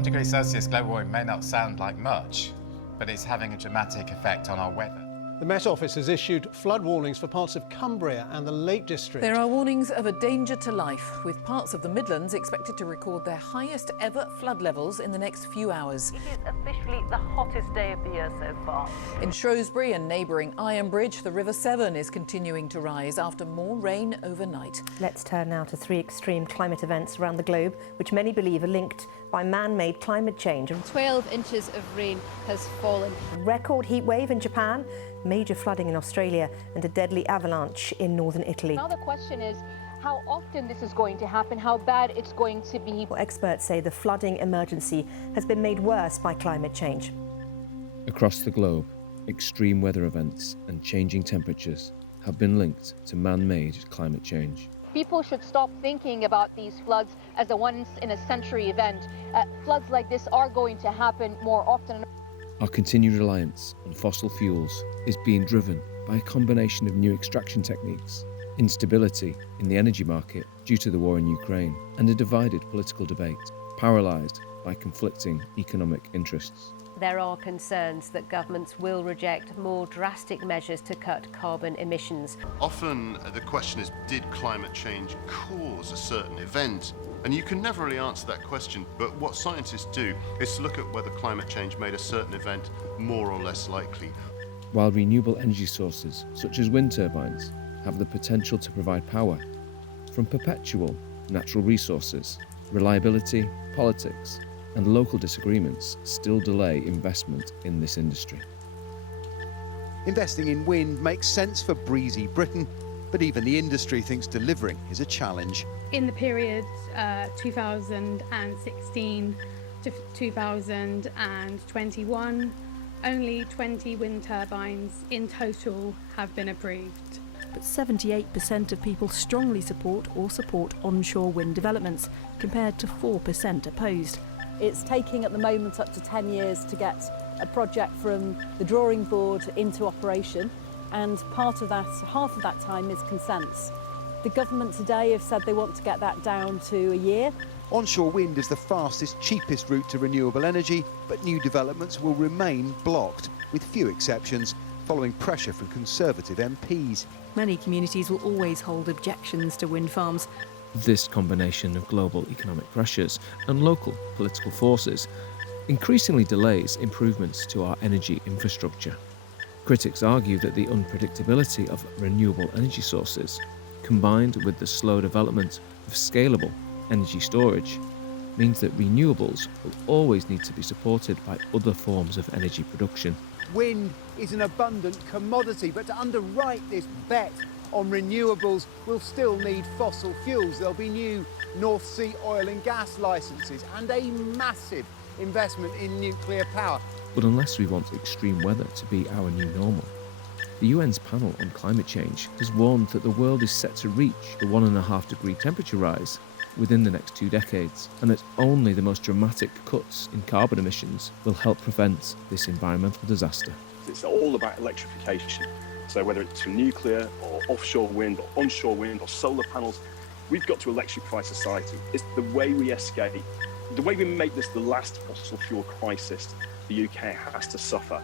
1 degree Celsius global warming may not sound like much, but it's having a dramatic effect on our weather. The Met Office has issued flood warnings for parts of Cumbria and the Lake District. There are warnings of a danger to life, with parts of the Midlands expected to record their highest ever flood levels in the next few hours. It is officially the hottest day of the year so far. In Shrewsbury and neighbouring Ironbridge, the River Severn is continuing to rise after more rain overnight. Let's turn now to 3 extreme climate events around the globe, which many believe are linked by man-made climate change. 12 inches of rain has fallen. Record heat wave in Japan, major flooding in Australia and a deadly avalanche in northern Italy. Now the question is how often this is going to happen, how bad it's going to be. Well, experts say the flooding emergency has been made worse by climate change. Across the globe, extreme weather events and changing temperatures have been linked to man-made climate change. People should stop thinking about these floods as a once-in-a-century event. Floods like this are going to happen more often. Our continued reliance on fossil fuels is being driven by a combination of new extraction techniques, instability in the energy market due to the war in Ukraine, and a divided political debate, paralysed by conflicting economic interests. There are concerns that governments will reject more drastic measures to cut carbon emissions. Often the question is, did climate change cause a certain event? And you can never really answer that question, but what scientists do is to look at whether climate change made a certain event more or less likely. While renewable energy sources, such as wind turbines, have the potential to provide power from perpetual natural resources, reliability, politics, and local disagreements still delay investment in this industry. Investing in wind makes sense for breezy Britain, but even the industry thinks delivering is a challenge. In the period 2016 to 2021, only 20 wind turbines in total have been approved. But 78% of people strongly support or support onshore wind developments, compared to 4% opposed. It's taking at the moment up to 10 years to get a project from the drawing board into operation, and half of that time is consents. The government today have said they want to get that down to a year. Onshore wind is the fastest, cheapest route to renewable energy, but new developments will remain blocked, with few exceptions, following pressure from Conservative MPs. Many communities will always hold objections to wind farms. This combination of global economic pressures and local political forces increasingly delays improvements to our energy infrastructure. Critics argue that the unpredictability of renewable energy sources, combined with the slow development of scalable energy storage, means that renewables will always need to be supported by other forms of energy production. Wind is an abundant commodity, but to underwrite this bet on renewables, we'll still need fossil fuels. There'll be new North Sea oil and gas licences and a massive investment in nuclear power. But unless we want extreme weather to be our new normal, the UN's panel on climate change has warned that the world is set to reach the 1.5 degree temperature rise within the next 2 decades, and that only the most dramatic cuts in carbon emissions will help prevent this environmental disaster. It's all about electrification. So whether it's from nuclear or offshore wind or onshore wind or solar panels, we've got to electrify society. It's the way we escape. The way we make this the last fossil fuel crisis the UK has to suffer.